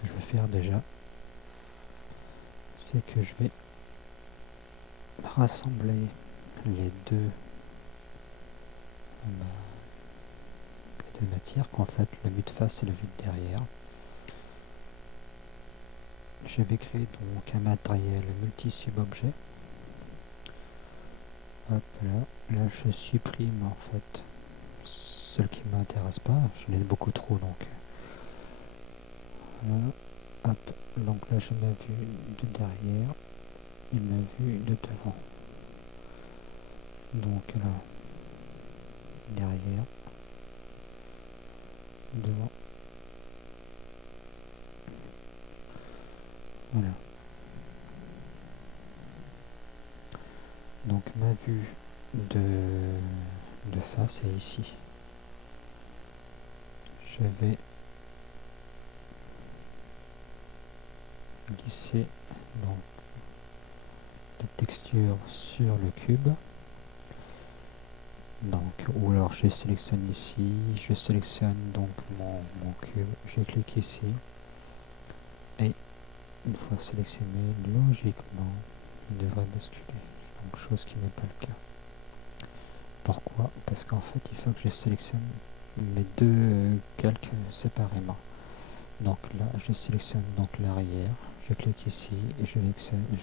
que je vais faire déjà, c'est que je vais rassembler les deux matières, qu'en fait la vue de face et la vue de derrière. Je vais créer donc un matériel multi-sub-objet. Hop là, je supprime en fait celle qui ne m'intéresse pas, j'en ai beaucoup trop donc. Hop, donc là j'ai ma vue de derrière et ma vue de devant. Donc là, derrière, devant. Voilà. Donc ma vue de face est ici. Je vais glisser donc la texture sur le cube. Donc, ou alors je sélectionne ici, je sélectionne donc mon cube, je clique ici et une fois sélectionné, logiquement il devrait basculer, donc chose qui n'est pas le cas. Pourquoi? Parce qu'en fait il faut que je sélectionne mes deux calques séparément. Donc là je sélectionne donc l'arrière, je clique ici et je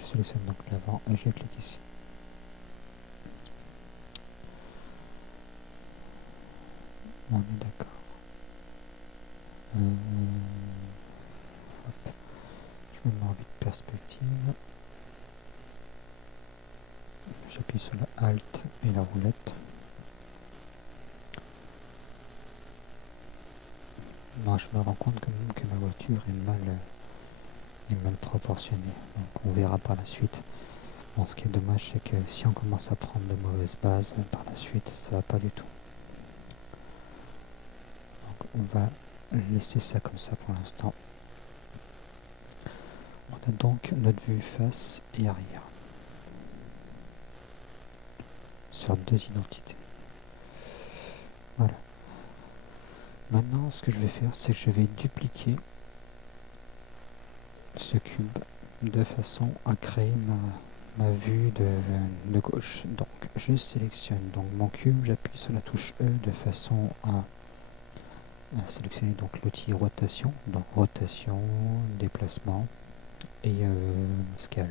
sélectionne donc l'avant et je clique ici. On est d'accord. Je me mets en vue de perspective. J'appuie sur la Alt et la roulette. Non, je me rends compte quand même que ma voiture est mal proportionnée. Donc on verra par la suite. Bon, ce qui est dommage, c'est que si on commence à prendre de mauvaises bases par la suite, ça va pas du tout. Donc on va laisser ça comme ça pour l'instant. On a donc notre vue face et arrière sur deux identités. Voilà. Maintenant, ce que je vais faire, c'est que je vais dupliquer ce cube de façon à créer ma vue de gauche. Donc je sélectionne donc mon cube, j'appuie sur la touche E de façon à sélectionner donc l'outil rotation, donc rotation, déplacement et scale.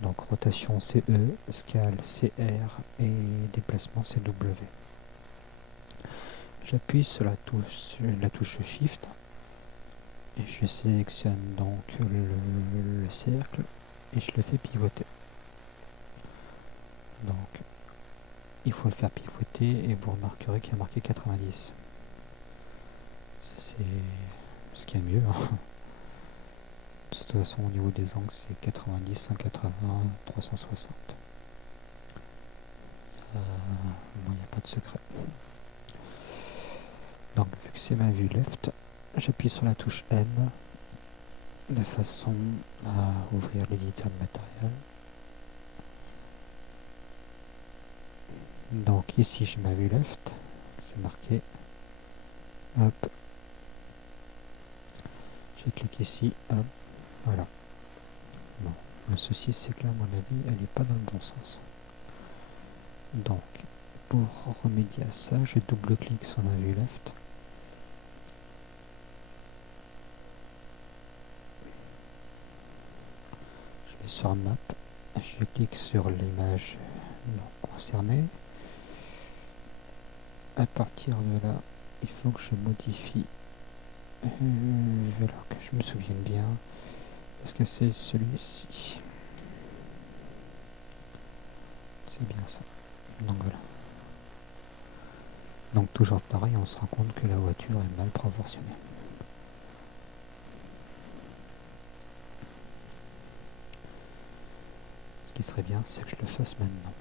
Donc rotation c'est E, scale c'est R et déplacement c'est W. J'appuie sur la touche Shift et je sélectionne donc le cercle et je le fais pivoter. Donc il faut le faire pivoter et vous remarquerez qu'il y a marqué 90. C'est ce qu'il y a de mieux. De toute façon au niveau des angles c'est 90, 180, 360. Bon, il n'y a pas de secret. Donc vu que c'est ma vue left, j'appuie sur la touche M de façon à ouvrir l'éditeur de matériel. Donc ici j'ai ma vue left, c'est marqué. Hop. Je clique ici, hop, voilà. Bon, le souci c'est que là à mon avis elle n'est pas dans le bon sens. Donc pour remédier à ça, je double-clique sur ma vue left. Je vais sur Map, je clique sur l'image concernée. À partir de là, il faut que je modifie, alors que je me souvienne bien, est-ce que c'est celui-ci? C'est bien ça. Donc voilà. Donc toujours pareil, on se rend compte que la voiture est mal proportionnée. Ce qui serait bien, c'est que je le fasse maintenant.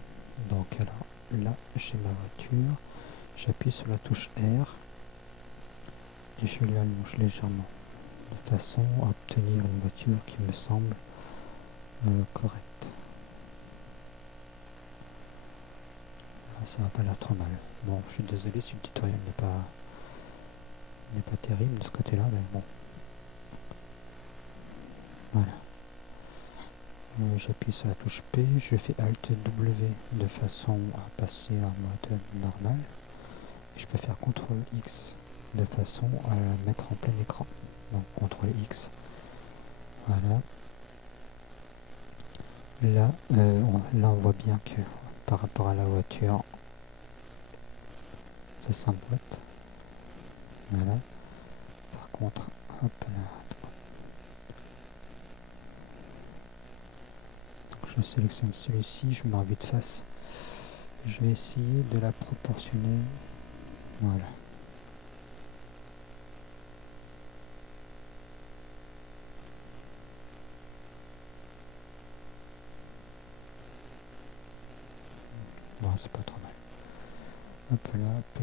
Donc alors là, j'ai ma voiture, j'appuie sur la touche R et je l'allonge légèrement, de façon à obtenir une voiture qui me semble correcte. Là, ça va pas l'air trop mal. Bon, je suis désolé si le tutoriel n'est pas terrible de ce côté-là, mais bon. Voilà. J'appuie sur la touche P, je fais Alt W de façon à passer en mode normal. Je peux faire CTRL X de façon à mettre en plein écran. Donc CTRL X. Voilà. Là, là on voit bien que par rapport à la voiture, ça s'emboîte. Voilà. Par contre, hop là. Je sélectionne celui-ci, je mets en vue de face. Je vais essayer de la proportionner. Voilà. Bon, c'est pas trop mal. Hop là, P.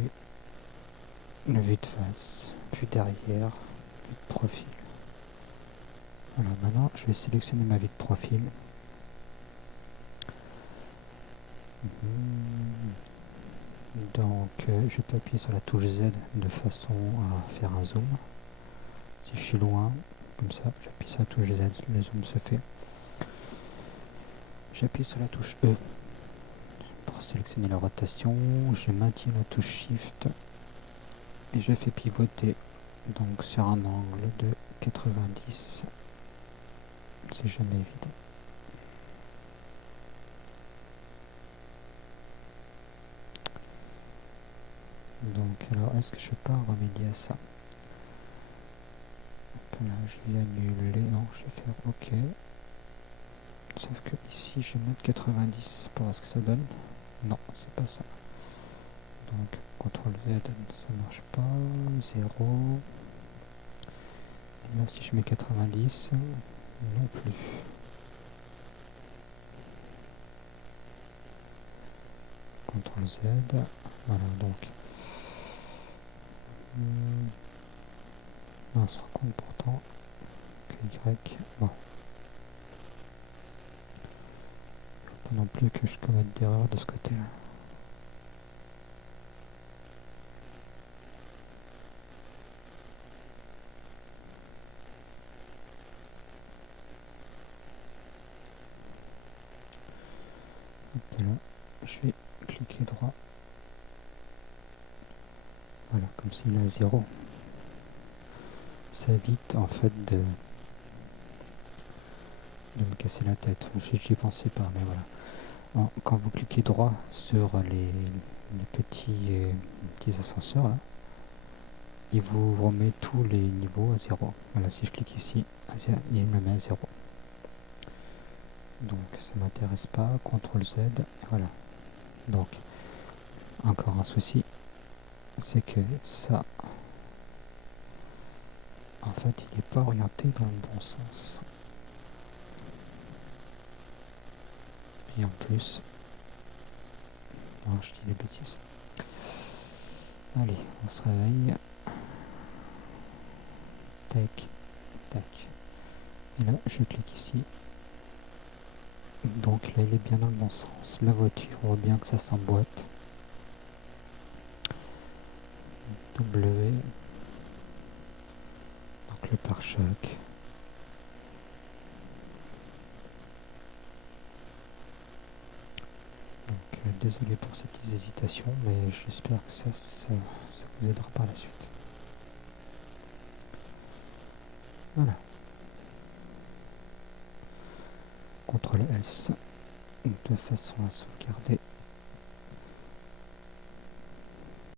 Une vue de face, vue derrière, vue de profil. Voilà, maintenant je vais sélectionner ma vue de profil. Donc je peux appuyer sur la touche Z de façon à faire un zoom. Si je suis loin, comme ça, j'appuie sur la touche Z, le zoom se fait. J'appuie sur la touche E pour sélectionner la rotation. Je maintiens la touche Shift et je fais pivoter donc sur un angle de 90. C'est jamais évident. Donc alors est-ce que je peux pas remédier à ça? Là je vais annuler, non je vais faire OK. Sauf que ici je vais mettre 90 pour voir ce que ça donne. Non, c'est pas ça. Donc CTRL Z, ça marche pas. 0. Et là si je mets 90, non plus. CTRL Z. Voilà donc. On se rend compte pourtant que Y. Bon. Faut pas non plus que je commette d'erreur de ce côté-là. Et là, je vais cliquer droit. Voilà, comme s'il est à 0. Ça évite en fait de me casser la tête. J'y pensais pas, mais voilà. Quand vous cliquez droit sur les petits ascenseurs, là, il vous remet tous les niveaux à 0. Voilà, si je clique ici, il me met à 0. Donc ça m'intéresse pas. CTRL Z, et voilà. Donc, encore un souci, c'est que ça, en fait, il n'est pas orienté dans le bon sens. Et en plus, non, je dis des bêtises. Allez, on se réveille. Tac, tac. Et là, je clique ici. Donc là, il est bien dans le bon sens. La voiture, on voit bien que ça s'emboîte. W. Donc le pare-choc. Donc désolé pour ces petites hésitations, mais j'espère que ça vous aidera par la suite. Voilà. CTRL S de façon à sauvegarder